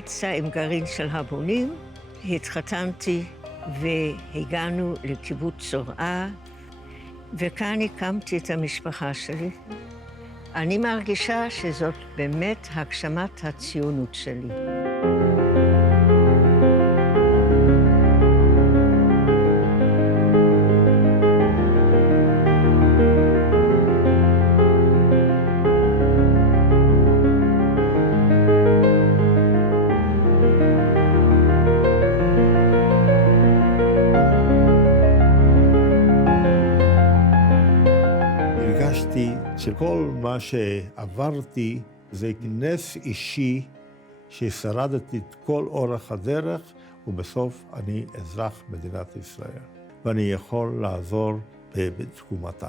קצה עם גרעין של הבונים, התחתנתי והגענו לקיבוץ צורעה, וכאן הקמתי את המשפחה שלי. אני מרגישה שזאת באמת הגשמת הציונות שלי. הרגשתי שכל מה שעברתי זה נס אישי ששרדתי את כל אורך הדרך, ובסוף אני אזרח מדינת ישראל, ואני יכול לעזור בתקומתה.